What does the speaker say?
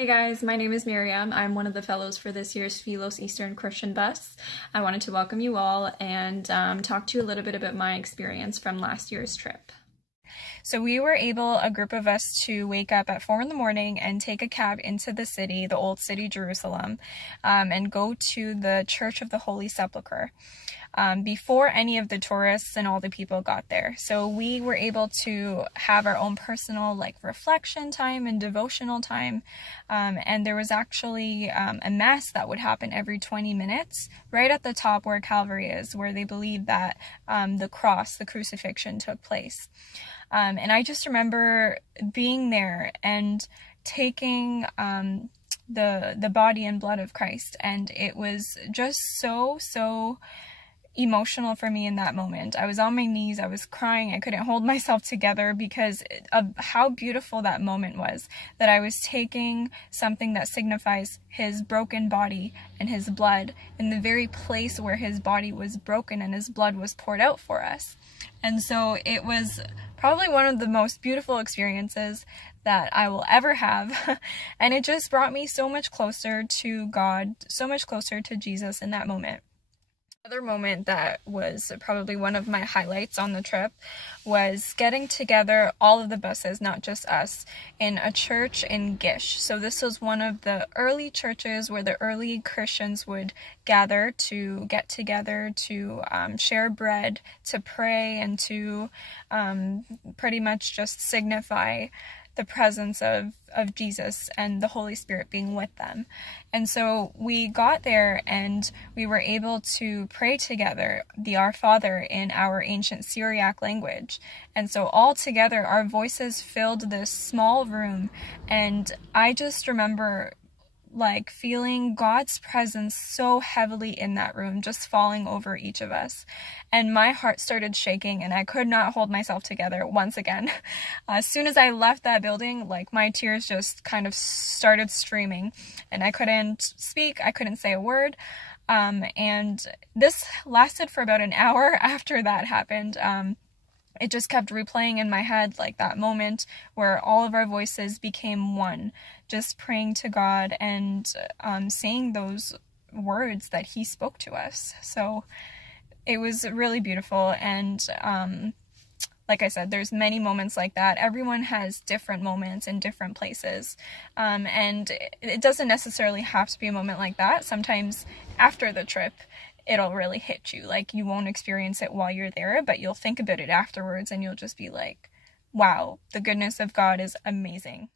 Hey guys, my name is Miriam. I'm one of the fellows for this year's Philos Eastern Christian Bus. I wanted to welcome you all and talk to you a little bit about my experience from last year's trip. So we were able, a group of us, to wake up at 4 in the morning and take a cab into the city, the old city Jerusalem, and go to the Church of the Holy Sepulchre before any of the tourists and all the people got there. So we were able to have our own personal reflection time and devotional time. And there was actually a mass that would happen every 20 minutes right at the top where Calvary is, where they believe that the cross, the crucifixion, took place. And I just remember being there and taking the body and blood of Christ, and it was just so emotional for me in that moment. I was on my knees, I was crying, I couldn't hold myself together because of how beautiful that moment was, that I was taking something that signifies his broken body and his blood in the very place where his body was broken and his blood was poured out for us. And so it was probably one of the most beautiful experiences that I will ever have. And it just brought me so much closer to God, so much closer to Jesus in that moment. Another moment that was probably one of my highlights on the trip was getting together all of the buses, not just us, in a church in Gish. So this was one of the early churches where the early Christians would gather to get together, to share bread, to pray, and to pretty much just signify the presence of Jesus and the Holy Spirit being with them. And so we got there and we were able to pray together the Our Father in our ancient Syriac language. And so all together our voices filled this small room, and I just remember feeling God's presence so heavily in that room, just falling over each of us. And my heart started shaking and I could not hold myself together once again. As soon as I left that building, my tears just kind of started streaming and I couldn't speak, I couldn't say a word. And this lasted for about an hour after that happened. It just kept replaying in my head, that moment where all of our voices became one, just praying to God and saying those words that he spoke to us. So it was really beautiful. And like I said, there's many moments like that. Everyone has different moments in different places. And it doesn't necessarily have to be a moment like that. Sometimes after the trip, it'll really hit you. You won't experience it while you're there, but you'll think about it afterwards and you'll just be like, wow, the goodness of God is amazing.